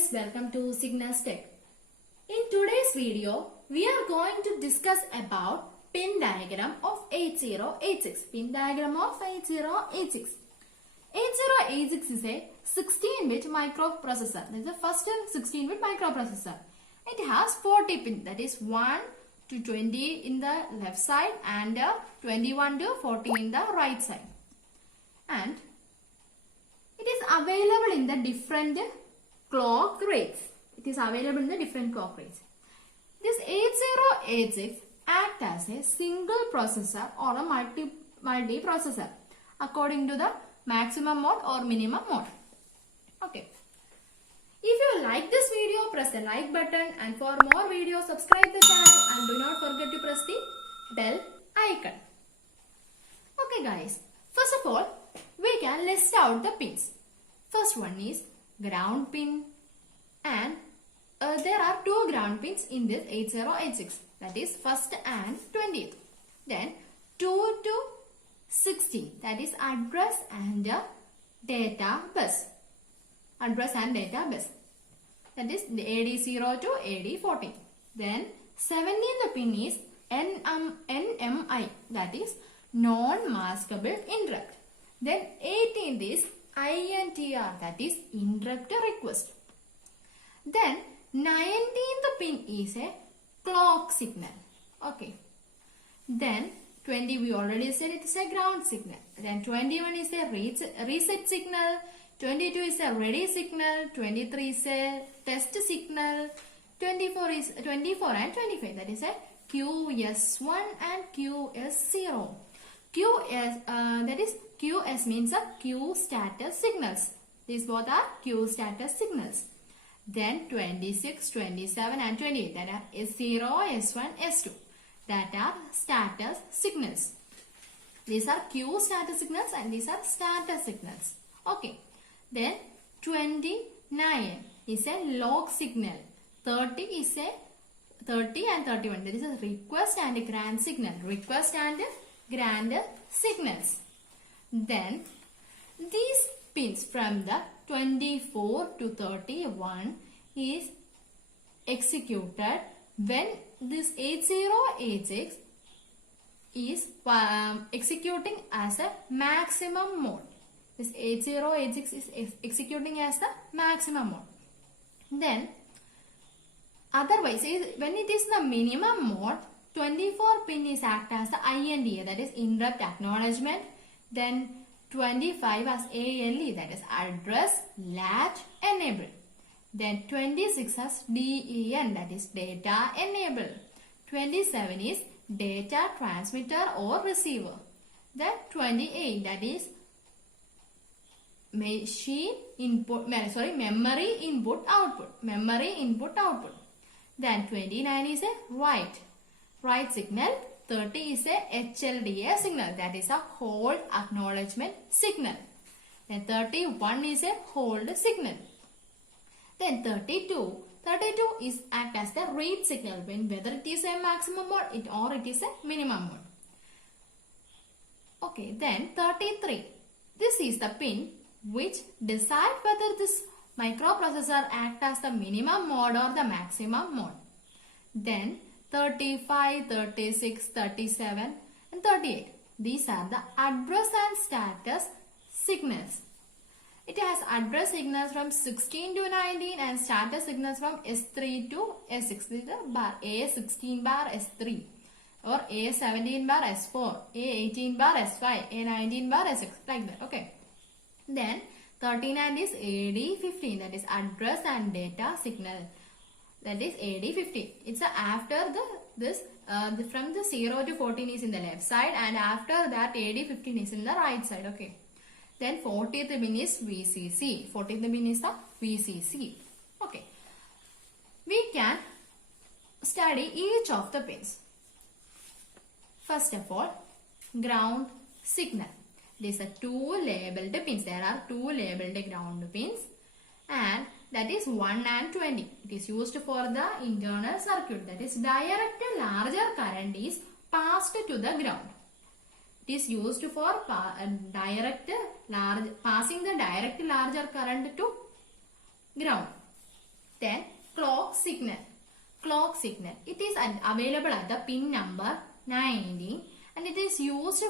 guys, welcome to Cygnus Tech. In today's video, we are going to discuss about pin diagram of 8086. Pin diagram of 8086. 8086 is a 16-bit microprocessor. This is the first 16-bit microprocessor. It has 40 pins, that is 1 to 20 in the left side and 21 to 40 in the right side. And it is available in the different clock rates. This 8086 act as a single processor or a multi-processor according to the maximum mode or minimum mode. Okay. If you like this video, press the like button, and for more videos, subscribe the channel and do not forget to press the bell icon. Okay guys, first of all, we can list out the pins. First one is ground pin, and there are two ground pins in this 8086, that is first and 20th. Then 2 to 16, that is address and data bus. Address and data bus, that is the AD0 to AD14. Then 17th pin is NMI, that is non-maskable interrupt. Then 18th is INTR, that is interrupt request. Then 19th pin is a clock signal. Okay. Then 20 we already said it is a ground signal. Then 21 is a reset signal. 22 is a ready signal. 23 is a test signal. 24 and 25, that is a QS1 and QS0. QS means a Q status signals. These both are Q status signals. Then 26, 27 and 28, that are S0, S1, S2. That are status signals. These are Q status signals and these are status signals. Okay. Then 29 is a log signal. 30 is a 30 and 31. That is a request and a grant signal. Request and grant signals. Then these pins from the 24 to 31 is executed when this 8086 is executing as a maximum mode. This 8086 is executing as the maximum mode. Then otherwise, when it is the minimum mode, 24 pin is act as the INDA, that is interrupt acknowledgement. Then 25 as ALE, that is address latch enable. Then 26 as DEN, that is data enable. 27 is data transmitter or receiver. Then 28, that is memory input output. Then 29 is a write signal. 30 is a HLDA signal, that is a hold acknowledgement signal. Then 31 is a hold signal. Then 32 is act as the read signal, when whether it is a maximum mode or it is a minimum mode. Okay, then 33. This is the pin which decide whether this microprocessor act as the minimum mode or the maximum mode. Then 35, 36, 37 and 38. These are the address and status signals. It has address signals from 16 to 19 and status signals from S3 to S6. This is the bar A16 bar S3 or A17 bar S4, A18 bar S5, A19 bar S6, like that. Okay. Then 39 is AD15, that is address and data signal. That is AD15. It's after from the 0 to 14 is in the left side, and after that AD15 is in the right side. Okay. Then 40th pin is VCC. 40th pin is the VCC. Okay. We can study each of the pins. First of all, ground signal. These are two labeled pins. There are two labeled ground pins, and that is 1 and 20. It is used for the internal circuit. That is direct larger current is passed to the ground. It is used for passing the direct larger current to ground. Then clock signal. Clock signal. It is available at the pin number 19 and it is used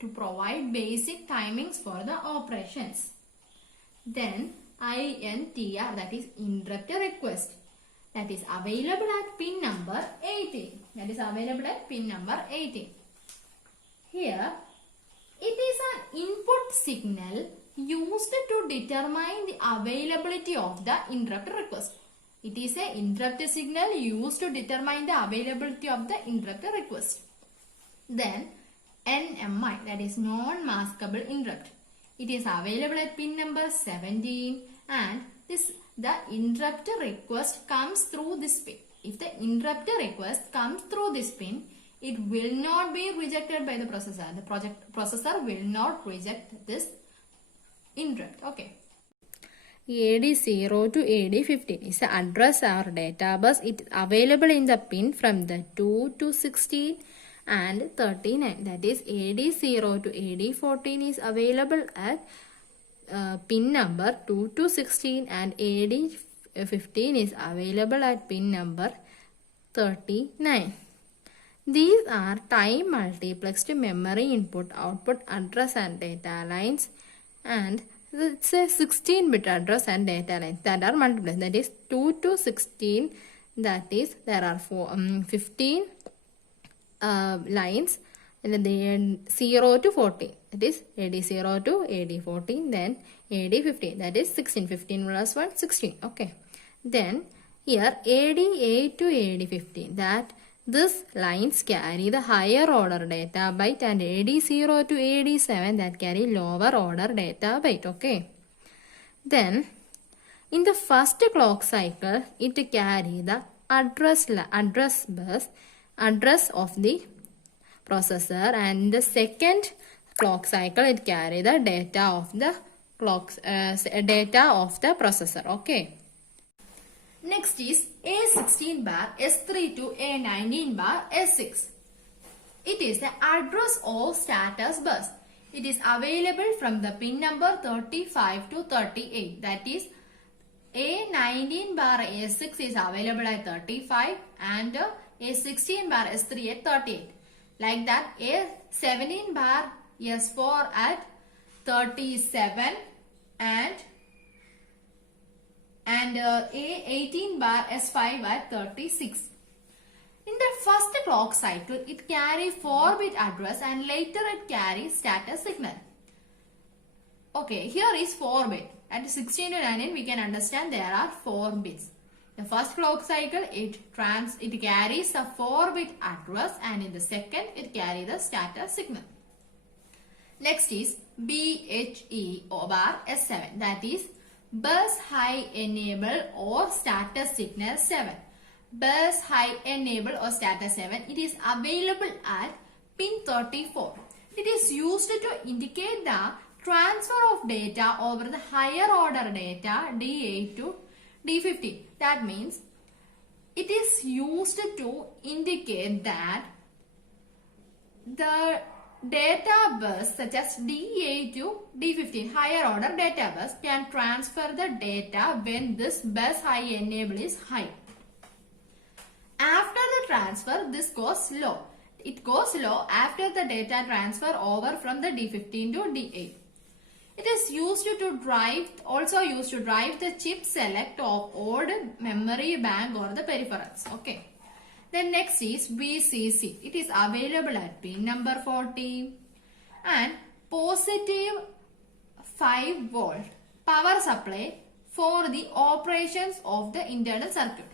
to provide basic timings for the operations. Then INTR, that is interrupt request, that is available at pin number 18. That is available at pin number 18. Here it is an input signal used to determine the availability of the interrupt request. It is an interrupt signal used to determine the availability of the interrupt request. Then NMI, that is non-maskable interrupt. It is available at pin number 17 and the interrupt request comes through this pin. If the interrupt request comes through this pin, it will not be rejected by the processor. The processor will not reject this interrupt. Okay. AD0 to AD15 is the address or data bus. It is available in the pin from the 2 to 16 and 39. That is AD0 to AD14 is available at pin number 2 to 16 and AD15 is available at pin number 39. These are time multiplexed memory input output address and data lines, and it's a 16-bit address and data lines that are multiplexed. That is 2 to 16. That is there are 15 lines, and then 0 to 14. That is AD0 to AD14. Then AD15. That is 16. 15 plus 1, 16. Okay. Then here AD8 to AD15. That these lines carry the higher order data byte, and AD0 to AD7 that carry lower order data byte. Okay. Then in the first clock cycle, it carry the address of the processor, and in the second clock cycle, it carry the data of the processor. Okay. Next is A16 bar S3 to A19 bar S6. It is the address of status bus. It is available from the pin number 35 to 38. That is A19 bar S6 is available at 35 and A16 bar S3 at 38. Like that, A17 bar S4 at 37 and A18 bar S5 at 36. In the first clock cycle, it carries 4-bit address and later it carries status signal. Okay, here is 4-bit. At 16 to 19, we can understand there are 4 bits. The first clock cycle, it carries a 4-bit address, and in the second, it carries the status signal. Next is BHE bar S7. That is bus high enable or status signal 7. Bus high enable or status 7. It is available at pin 34. It is used to indicate the transfer of data over the higher order data D8 to D15. That means it is used to indicate that the data bus such as D8 to D15 higher order data bus can transfer the data when this bus high enable is high. After the transfer, this goes low. It goes low after the data transfer over from the D15 to D8. It is used to drive the chip select of old memory bank or the peripherals. Okay. Then next is VCC. It is available at pin number 40 and positive 5 volt power supply for the operations of the internal circuit.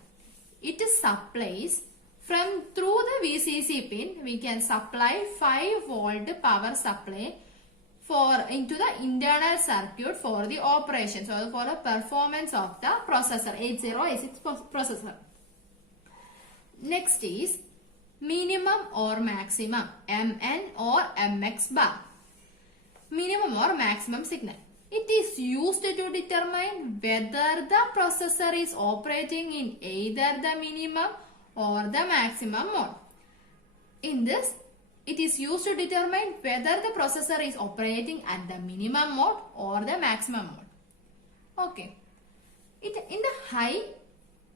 It supplies through the VCC pin. We can supply 5 volt power supply into the internal circuit for the operations or for the performance of the processor 8086 processor. Next is minimum or maximum, MN or MX bar. Minimum or maximum signal. It is used to determine whether the processor is operating in either the minimum or the maximum mode. In this, it is used to determine whether the processor is operating at the minimum mode or the maximum mode. Okay. In the high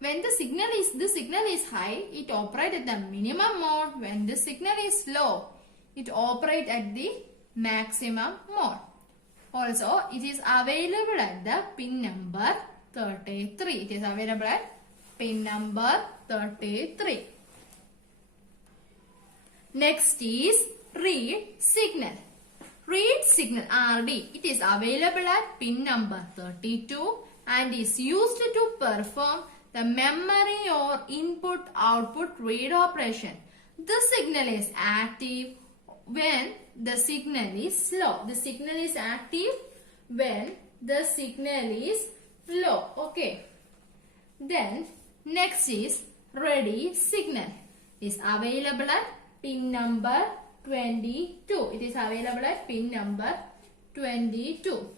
when the signal is high, it operates at the minimum mode. When the signal is low, it operates at the maximum mode. Also, it is available at the pin number 33. It is available at pin number 33. Next is read signal. Read signal RD. It is available at pin number 32 and is used to perform the memory or input-output read operation. The signal is active when the signal is low. The signal is active when the signal is low. Okay. Then next is ready signal. Is available at pin number 22. It is available at pin number 22.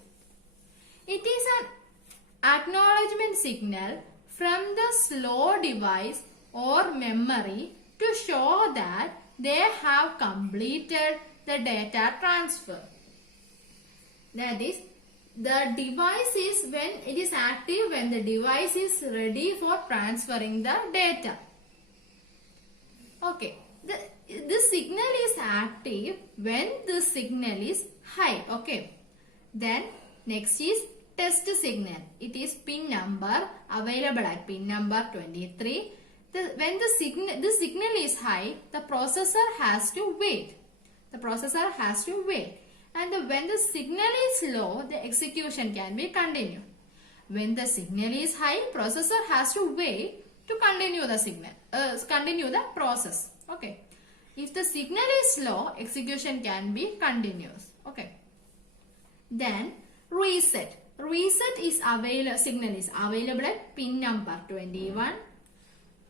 It is an acknowledgement signal from the slow device or memory to show that they have completed the data transfer. That is, the device is when it is active when the device is ready for transferring the data. Okay, this signal is active when the signal is high. Okay, then next is test signal. It is pin number available at pin number 23. When the signal is high, the processor has to wait. The processor has to wait. And when the signal is low, the execution can be continued. When the signal is high, processor has to wait to continue the signal, continue the process. Okay. If the signal is low, execution can be continuous. Okay. Then reset. Reset is available. Signal is available at pin number 21.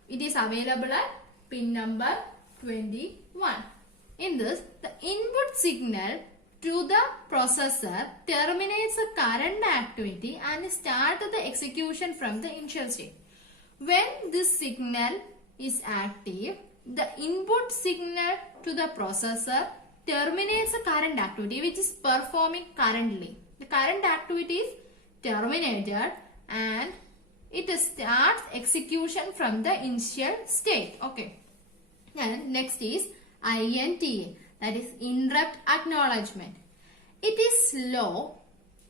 It is available at pin number 21. In this, the input signal to the processor terminates the current activity and starts the execution from the initial state. When this signal is active, the input signal to the processor terminates the current activity which is performing currently. The current activity is terminated and it starts execution from the initial state. Okay. And next is INTA, that is interrupt acknowledgement. It is slow.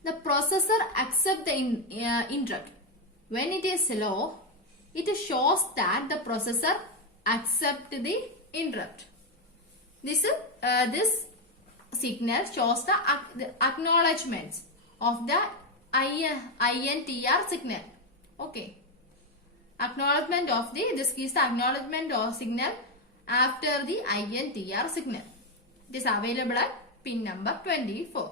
The processor accepts the interrupt. When it is slow, it shows that the processor accepts the interrupt. This signal shows the acknowledgements of the INTR signal. Okay. Acknowledgement of this is the acknowledgement of signal after the INTR signal. It is available at pin number 24.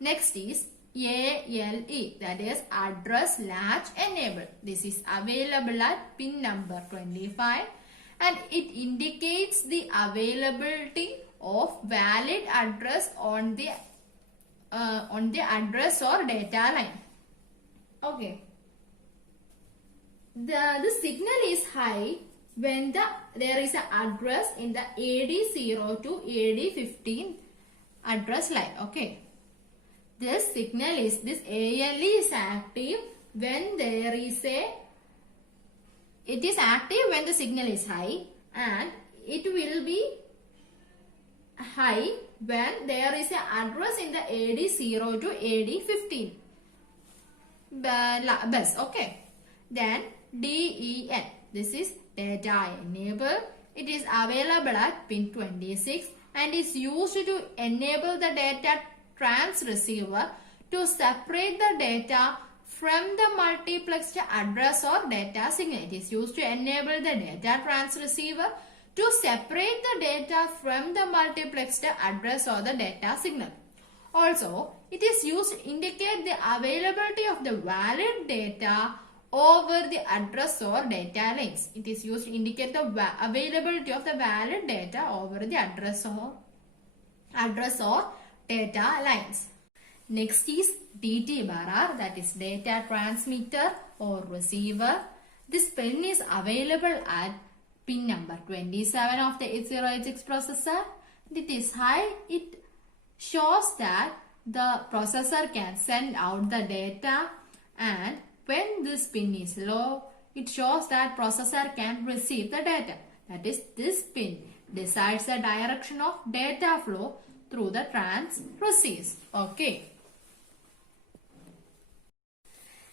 Next is ALE, that is address latch enabled. This is available at pin number 25 and it indicates the availability of valid address on the address or data line. Okay. The signal is high when there is an address in the AD0 to AD15 address line. Okay. This signal is, this ALE is active when there is it is active when the signal is high and it will be high when there is an address in the AD0 to AD15 bus. Okay. Then DEN. This is data enable. It is available at pin 26 and is used to enable the data transceiver to separate the data from the multiplexed address or data signal. It is used to enable the data transceiver to separate the data from the multiplexed address or the data signal. Also, it is used to indicate the availability of the valid data over the address or data lines. It is used to indicate the availability of the valid data over the address or data lines. Next is DT-bar, that is data transmitter or receiver. This pin is available at pin number 27 of the 8086 processor. It is high. It shows that the processor can send out the data, and when this pin is low, it shows that processor can receive the data. That is, this pin decides the direction of data flow through the transceivers. Okay.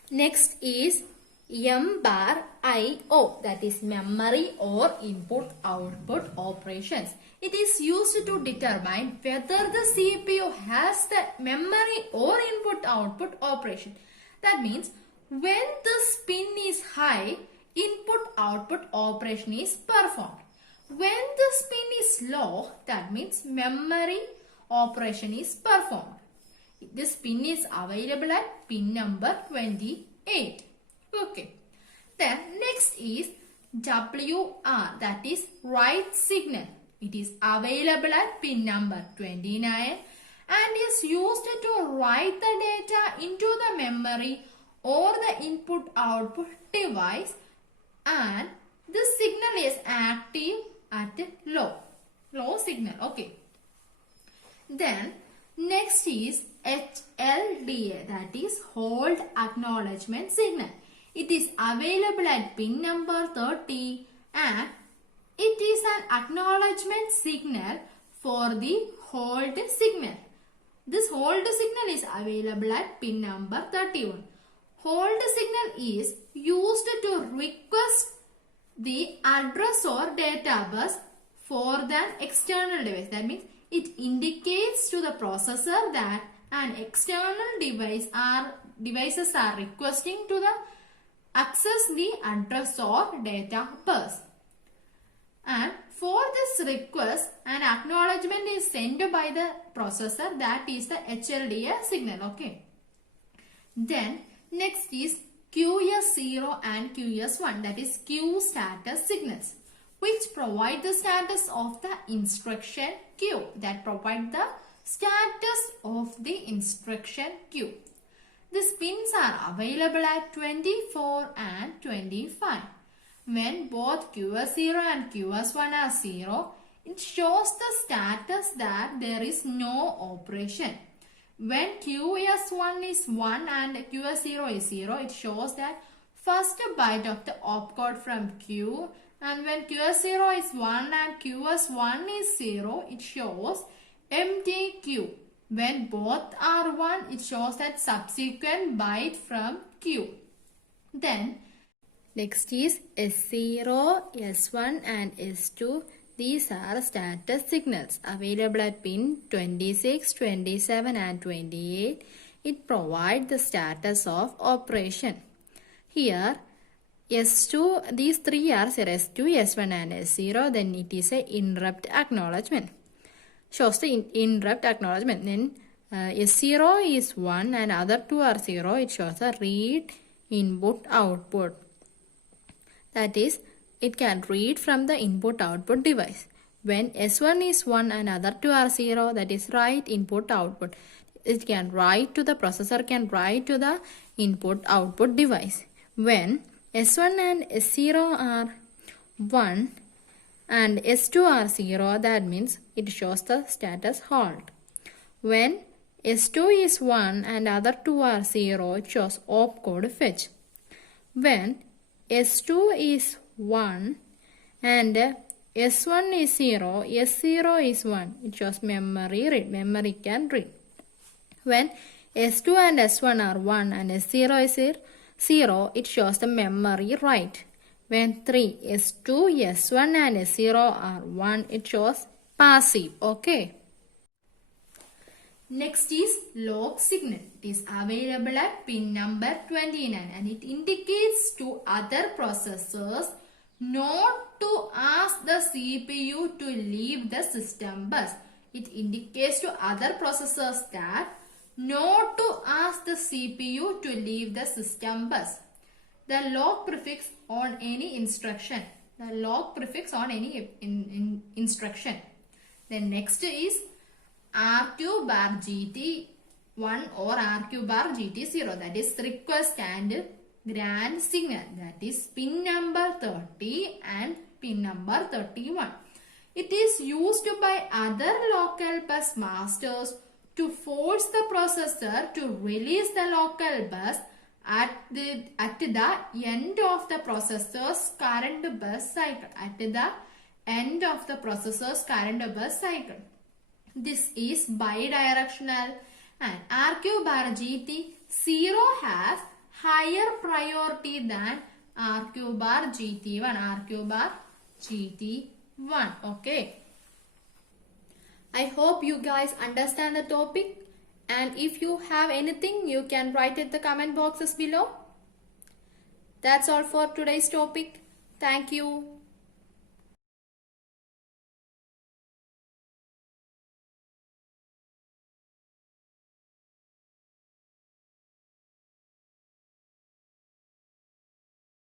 Next is M bar IO, that is memory or input output operations. It is used to determine whether the CPU has the memory or input output operation. That means when the spin is high, input output operation is performed. When the spin is low, that means memory operation is performed. This pin is available at pin number 28. Okay. Then next is WR, that is write signal. It is available at pin number 29 and is used to write the data into the memory or the input output device, and this signal is active at low signal. Okay. Then next is HLDA, that is hold acknowledgement signal. It is available at pin number 30 and it is an acknowledgement signal for the hold signal. This hold signal is available at pin number 31. Hold signal is used to request the address or data bus for an external device. That means it indicates to the processor that an external devices are requesting to access the address or data bus. And for this request, an acknowledgement is sent by the processor, that is the HLDA signal. Okay. Then next is QS0 and QS1, that is queue status signals, which provide the status of the instruction queue. That provide the status of the instruction queue. These pins are available at 24 and 25. When both QS0 and QS1 are 0, it shows the status that there is no operation. When QS1 is 1 and QS0 is 0, it shows that first byte of the opcode from Q. And when QS0 is 1 and QS1 is 0, it shows empty Q. When both are 1, it shows that subsequent byte from Q. Then next is S0, S1 and S2. These are status signals available at pin 26, 27 and 28. It provides the status of operation. Here S2, these three are S2, S1 and S0. Then it is a interrupt acknowledgement. Shows the interrupt acknowledgement. Then S0 is 1 and other two are 0. It shows a read input output. That is, it can read from the input output device. When S1 is 1 and other two are 0, that is write input output. It can write to the processor, can write to the input output device. When S1 and S0 are 1 and S2 are 0, that means it shows the status hold. When S2 is 1 and other two are 0, it shows opcode fetch. When S2 is 1 and S1 is 0, S0 is 1, it shows memory read, memory can read. When S2 and S1 are 1 and S0 is 0, it shows the memory write. When 3, S2, S1 and S0 are 1, it shows passive. Okay. Next is log signal. It is available at pin number 29 and it indicates to other processors not to ask the CPU to leave the system bus. It indicates to other processors that not to ask the CPU to leave the system bus. The log prefix on any instruction. The log prefix on any instruction. Then next is RQ bar GT1 or RQ bar GT0, that is request and grant signal, that is pin number 30 and pin number 31. It is used by other local bus masters to force the processor to release the local bus at the end of the processor's current bus cycle. At the end of the processor's current bus cycle. This is bidirectional, and RQ bar GT 0 has higher priority than RQ bar GT1. RQ bar GT1. Okay. I hope you guys understand the topic, and if you have anything you can write in the comment boxes below. That's all for today's topic. Thank you.